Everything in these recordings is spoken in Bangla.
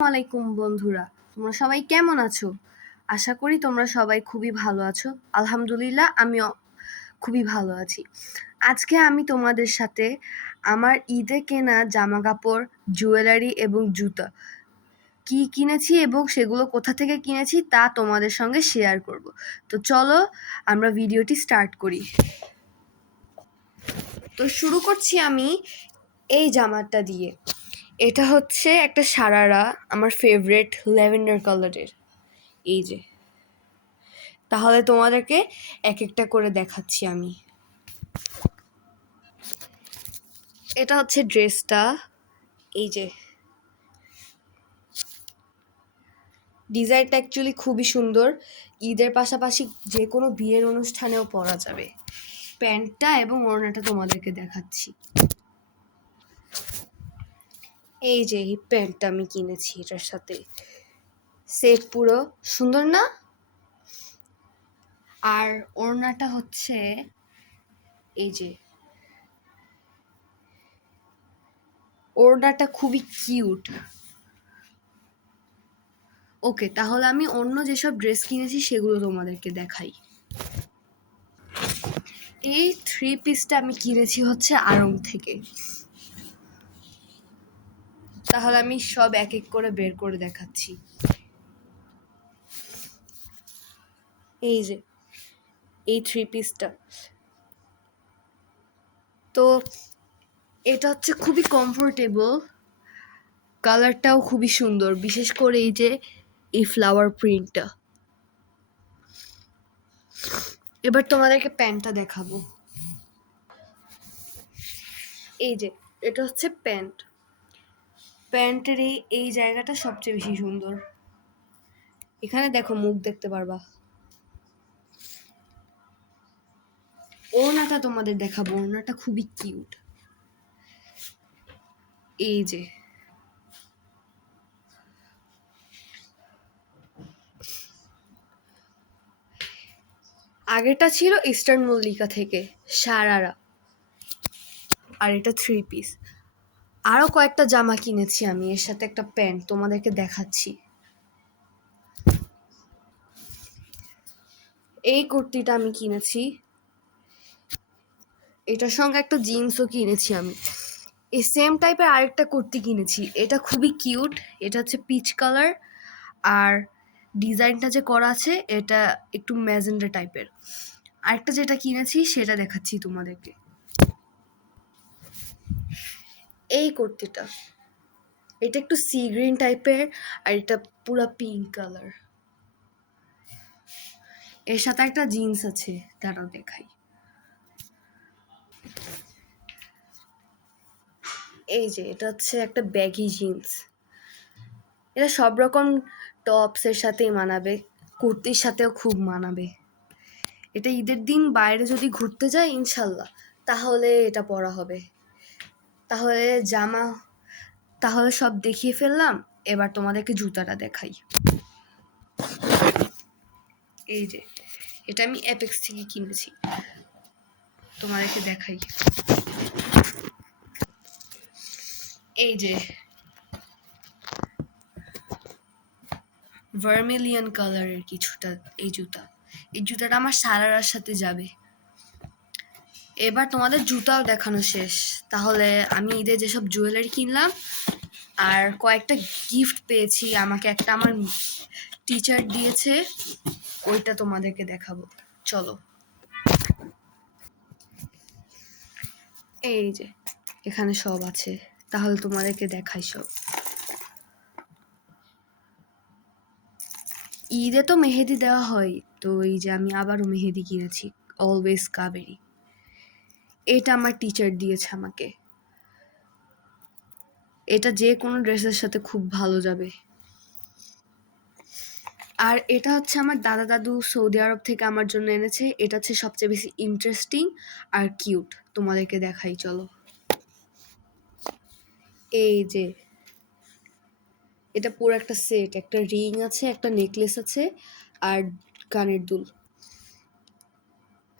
আলাইকুম বন্ধুরা, তোমরা সবাই কেমন আছো? আশা করি তোমরা সবাই খুবই ভালো আছো। আলহামদুলিল্লাহ, আমিও খুবই ভালো আছি। আজকে আমি তোমাদের সাথে আমার ঈদে কেনা জামা কাপড়, জুয়েলারি এবং জুতা কি কিনেছি এবং সেগুলো কোথা থেকে কিনেছি তা তোমাদের সঙ্গে শেয়ার করব। তো চলো আমরা ভিডিওটি স্টার্ট করি। তো শুরু করছি আমি এই জামাটা দিয়ে। এটা হচ্ছে একটা সারারা, আমার ফেভারিট ল্যাভেন্ডার কালারের। এই যে, তাহলে তোমাদেরকে এক একটা করে দেখাচ্ছি আমি। এটা হচ্ছে ড্রেসটা। এই যে, ডিজাইনটা অ্যাকচুয়ালি খুবই সুন্দর। ঈদের পাশাপাশি যে কোনো বিয়ের অনুষ্ঠানেও পরা যাবে। প্যান্টটা এবং ওড়নাটা তোমাদেরকে দেখাচ্ছি। এই যে এই প্যান্টটা আমি কিনেছি, এটার সাথে সেট পুরো সুন্দর না? আর ওড়নাটা হচ্ছে এই যে, ওড়নাটা খুবই কিউট। ওকে, তাহলে আমি অন্য যেসব ড্রেস কিনেছি সেগুলো তোমাদেরকে দেখাই। এই 3 পিসটা আমি কিনেছি হচ্ছে আড়ং থেকে। তাহলে আমি সব এক এক করে বের করে দেখাচ্ছি। এই যে এই 3 পিসটা, তো এটা হচ্ছে খুবই কমফোর্টেবল, কালারটাও খুবই সুন্দর, বিশেষ করে এই যে এই ফ্লাওয়ার প্রিন্টটা। এবার তোমাদেরকে প্যান্টটা দেখাবো। এই যে এটা হচ্ছে প্যান্ট। প্যান্টের এই জায়গাটা সবচেয়ে বেশি সুন্দর। এখানে দেখো, মুখ দেখতে পারবা। ওড়নাটা তোমাদের দেখাবো, ওড়নাটা খুবই কিউট। এই যে, আগেরটা ছিল ইস্টার্ন মল্লিকা থেকে সারারা, আর এটা 3 পিস। আরও কয়েকটা জামা কিনেছি আমি, এর সাথে একটা প্যান্ট তোমাদেরকে দেখাচ্ছি। এই কুর্তিটা আমি কিনেছি, এটার সঙ্গে একটা জিন্সও কিনেছি আমি। এই সেম টাইপের আরেকটা কুর্তি কিনেছি, এটা খুবই কিউট। এটা হচ্ছে পিচ কালার, আর ডিজাইনটা যে করা আছে এটা একটু ম্যাজেন্ডা টাইপের। আরেকটা যেটা কিনেছি সেটা দেখাচ্ছি তোমাদেরকে। এই কুর্তিটা, এটা একটু সি গ্রিন টাইপের, আর এটা পুরো পিঙ্ক কালার। এর সাথে একটা জিন্স আছে, তারাও দেখাই। এই যে এটা হচ্ছে একটা ব্যাগি জিন্স। এটা সব রকম টপসের সাথেই মানাবে, কুর্তির সাথেও খুব মানাবে। এটা ঈদের দিন বাইরে যদি ঘুরতে যাই ইনশাল্লাহ, তাহলে এটা পরা হবে। তাহলে জামা, তাহলে সব দেখিয়ে ফেললাম। এবার তোমাদেরকে জুতাটা দেখাই। এই যে এটা আমি অ্যাপেক্স থেকে কিনেছি, তোমাদেরকে দেখাই। এই যে ভার্মিলিয়ন কালারের কিছুটা এই জুতা। এই জুতাটা আমার সারারার সাথে যাবে। এবার তোমাদের জুতাও দেখানো শেষ। তাহলে আমি ঈদে যেসব জুয়েলারি কিনলাম আর কয়েকটা গিফট পেয়েছি, আমাকে একটা আমার টিচার দিয়েছে, ওইটা তোমাদেরকে দেখাবো। চলো। এই যে এখানে সব আছে, তাহলে তোমাদেরকে দেখাই সব। ঈদে তো মেহেদি দেওয়া হয়, তো এই যে আমি আবারও মেহেদি কিনেছি, অলওয়েজ কাবেরি। এটা আমার টিচার দিয়েছে আমাকে। এটা যে কোনো ড্রেসের সাথে খুব ভালো যাবে। আর এটা হচ্ছে আমার দাদা দাদু সৌদি আরব থেকে আমার জন্য এনেছে। এটা হচ্ছে সবচেয়ে বেশি ইন্টারেস্টিং আর কিউট, তোমাদেরকে দেখাই চলো। এই যে এটা পুরো একটা সেট, একটা রিং আছে, একটা নেকলেস আছে, আর কানের দুল।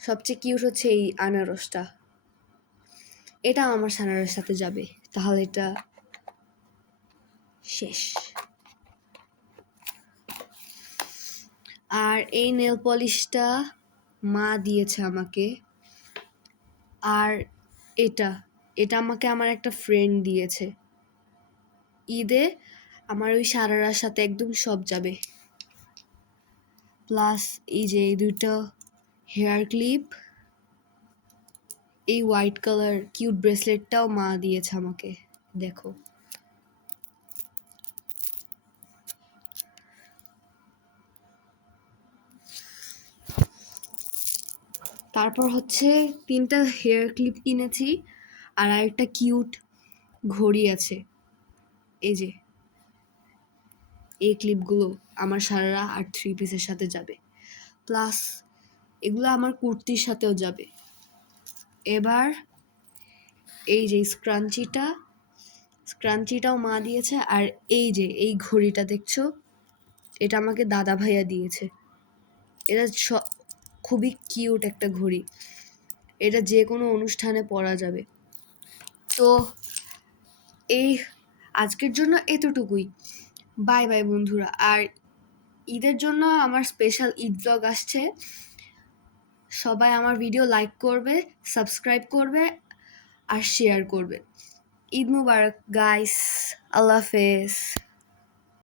সবচেয়ে কিউট হচ্ছে এই আনারসটা, এটা আমার সানারের সাথে যাবে। তাহলে এটা শেষ। আর এই নেল পলিশটা মা দিয়েছে আমাকে। আর এটা এটা আমাকে আমার একটা ফ্রেন্ড দিয়েছে। ঈদে আমার ওই সারারার সাথে একদম সব যাবে। প্লাস এই যে এই দুটো হেয়ার ক্লিপ, এই হোয়াইট কালার কিউট ব্রেসলেটটাও মা দিয়েছে আমাকে, দেখো। তারপর হচ্ছে 3টা হেয়ার ক্লিপ কিনেছি আর আরেকটা কিউট ঘড়ি আছে। এই যে এই ক্লিপগুলো আমার সারারা আর 3 পিসের সাথে যাবে। প্লাস এগুলো আমার কুর্তির সাথেও যাবে। এবার এই যে স্ক্রাঞ্চিটাও মা দিয়েছে। আর এই যে এই ঘড়িটা দেখছো, এটা আমাকে দাদা ভাইয়া দিয়েছে। এটা খুবই কিউট একটা ঘড়ি, এটা যে কোনো অনুষ্ঠানে পরা যাবে। তো এই আজকের জন্য এতটুকুই। বাই বাই বন্ধুরা। আর ঈদের জন্য আমার স্পেশাল ঈদ ব্লগ আসছে। সবাই আমার ভিডিও লাইক করবে, সাবস্ক্রাইব করবে আর শেয়ার করবে। ঈদ মুবারক গাইস, আল্লাহ হাফেজ।